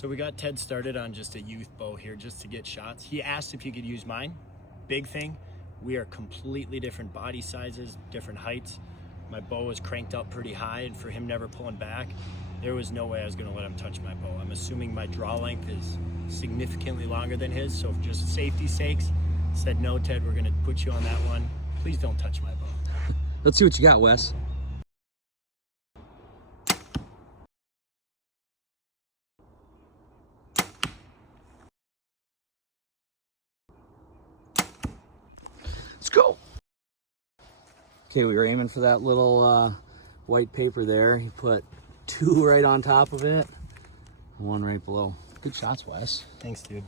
So we got Ted started on just a youth bow here just to get shots. He asked if he could use mine. Big thing, we are completely different body sizes, different heights. My bow was cranked up pretty high, and for him never pulling back, there was no way I was gonna let him touch my bow. I'm assuming my draw length is significantly longer than his, so for just safety's sakes, said, no, Ted, we're gonna put you on that one. Please don't touch my bow. Let's see what you got, Wes. Let's go. Okay, we were aiming for that little white paper there. He put 2 right on top of it, 1 right below. Good shots, Wes. Thanks, dude.